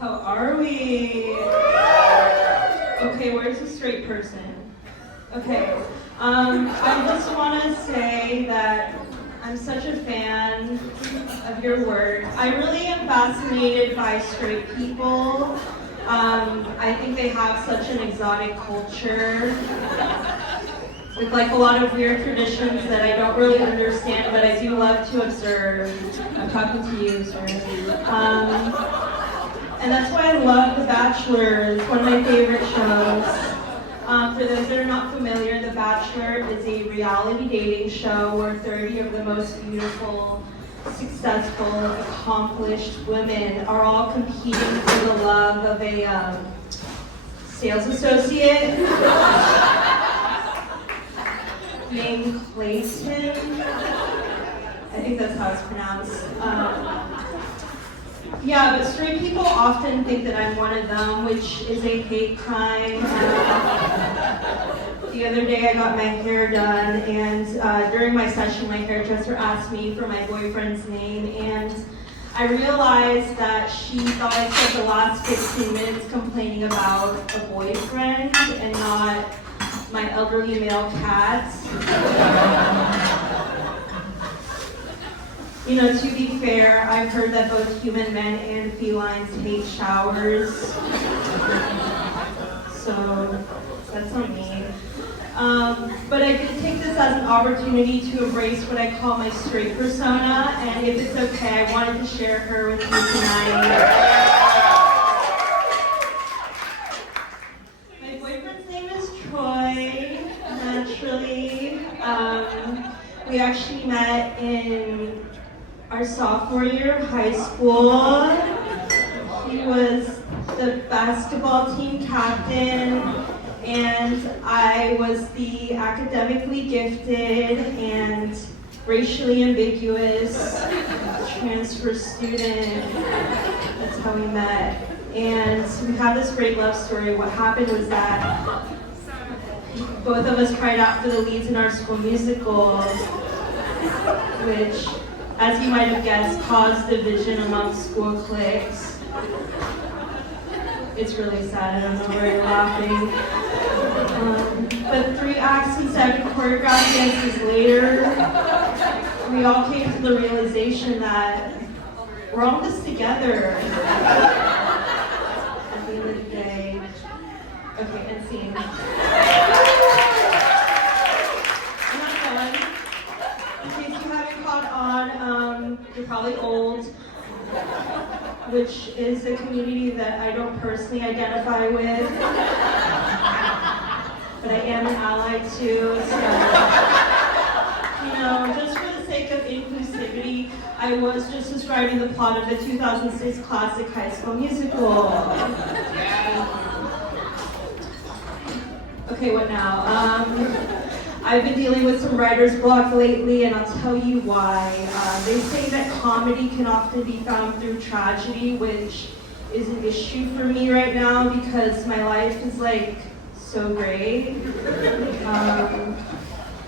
How are we? Okay, where's the straight person? Okay, I just want to say that I'm such a fan of your work. I really am fascinated by straight people. I think they have such an exotic culture with like a lot of weird traditions that I don't really understand, but I do love to observe. I'm talking to you, sir. And that's why I love The Bachelor. It's one of my favorite shows. For those that are not familiar, The Bachelor is a reality dating show where 30 of the most beautiful, successful, accomplished women are all competing for the love of a sales associate named Clayton. I think that's how it's pronounced. Yeah, but straight people often think that I'm one of them, which is a hate crime. The other day I got my hair done, and during my session my hairdresser asked me for my boyfriend's name, and I realized that she thought I spent the last 15 minutes complaining about a boyfriend and not my elderly male cat. You know, to be fair, I've heard that both human men and felines hate showers. So, that's on me. But I did take this as an opportunity to embrace what I call my straight persona, and if it's okay, I wanted to share her with you tonight. My boyfriend's name is Troy, naturally. We actually met in our sophomore year of high school. He was the basketball team captain, and I was the academically gifted and racially ambiguous transfer student. That's how we met. And we had this great love story. What happened was that both of us tried out for the leads in our school musical, which, as you might have guessed, caused division among school cliques. It's really sad, I don't know where you're laughing. But 3 acts and 7 choreographed dances later, we all came to the realization that we're all in this together. At the end of the day. Okay, end scene. You're probably old, which is a community that I don't personally identify with, but I am an ally too, so, you know, just for the sake of inclusivity, I was just describing the plot of the 2006 classic High School Musical. Okay, what now? I've been dealing with some writer's block lately, and I'll tell you why. They say that comedy can often be found through tragedy, which is an issue for me right now because my life is like so great.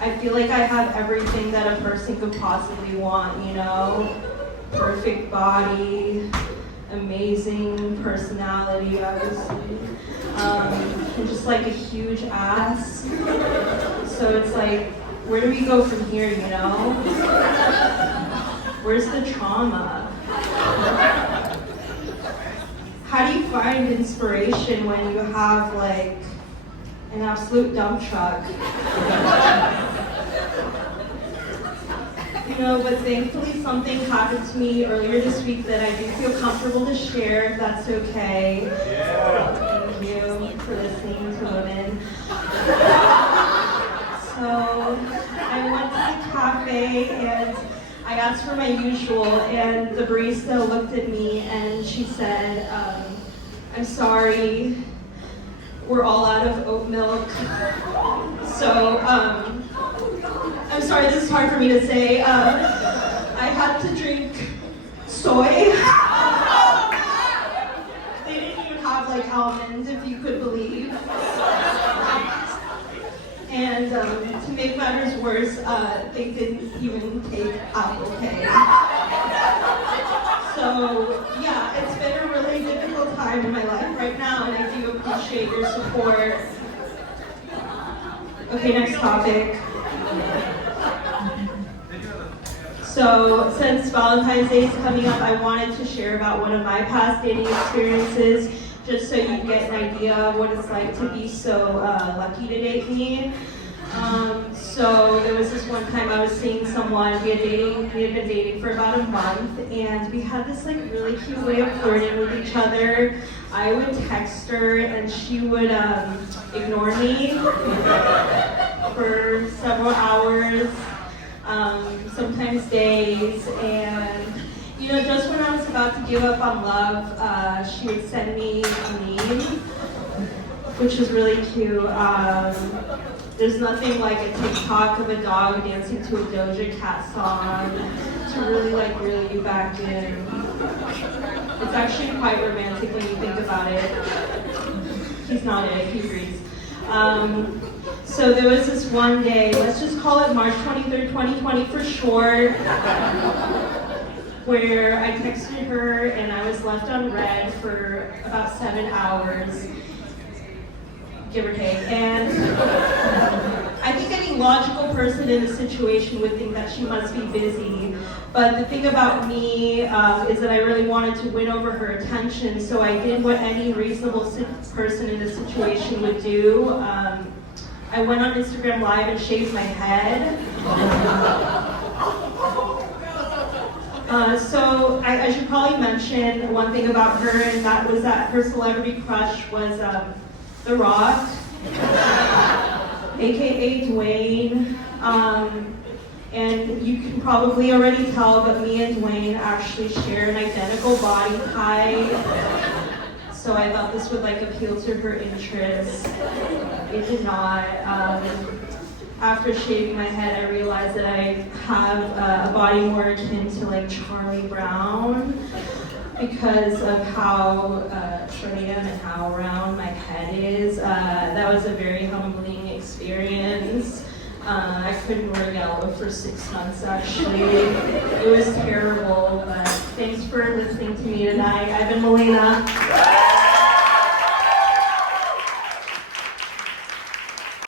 I feel like I have everything that a person could possibly want, you know? Perfect body, amazing personality, obviously, and just like a huge ass. So it's like, where do we go from here, you know? Where's the trauma? How do you find inspiration when you have like an absolute dump truck? You know, but thankfully something happened to me earlier this week that I do feel comfortable to share, if that's okay. Yeah. Thank you for listening to women. So I went to the cafe and I asked for my usual, and the barista looked at me and she said, I'm sorry, we're all out of oat milk. So, I'm sorry, this is hard for me to say. I had to drink soy. They didn't even have like almonds, if you could believe. And to make matters worse, they didn't even take apple cake. So yeah, it's been a really difficult time. time in my life right now, and I do appreciate your support. Okay, next topic. So, since Valentine's Day is coming up, I wanted to share about one of my past dating experiences, just so you get an idea of what it's like to be so lucky to date me. So there was this one time I was seeing someone, we had been dating for about a month, and we had this like really cute way of flirting with each other. I would text her and she would ignore me for several hours, sometimes days, and just when I was about to give up on love, she would send me a meme, which was really cute. There's nothing like a TikTok of a dog dancing to a Doja Cat song to really like reel you back in. It's actually quite romantic when you think about it. He's nodding, he agrees. So there was this one day, let's just call it March 23rd, 2020 for short, where I texted her and I was left on red for about 7 hours, give or take. And I think any logical person in the situation would think that she must be busy. But the thing about me is that I really wanted to win over her attention, so I did what any reasonable person in this situation would do. I went on Instagram Live and shaved my head. So I should probably mention one thing about her, and that was that her celebrity crush was The Rock, aka Dwayne. And you can probably already tell, but me and Dwayne actually share an identical body type. So I thought this would like appeal to her interests. It did not. After shaving my head, I realized that I have a body more akin to like Charlie Brown because of how short I am and how round my head is. That was a very humbling experience. I couldn't wear yellow for 6 months actually. It was terrible, but thanks for listening to me tonight. I've been Molina.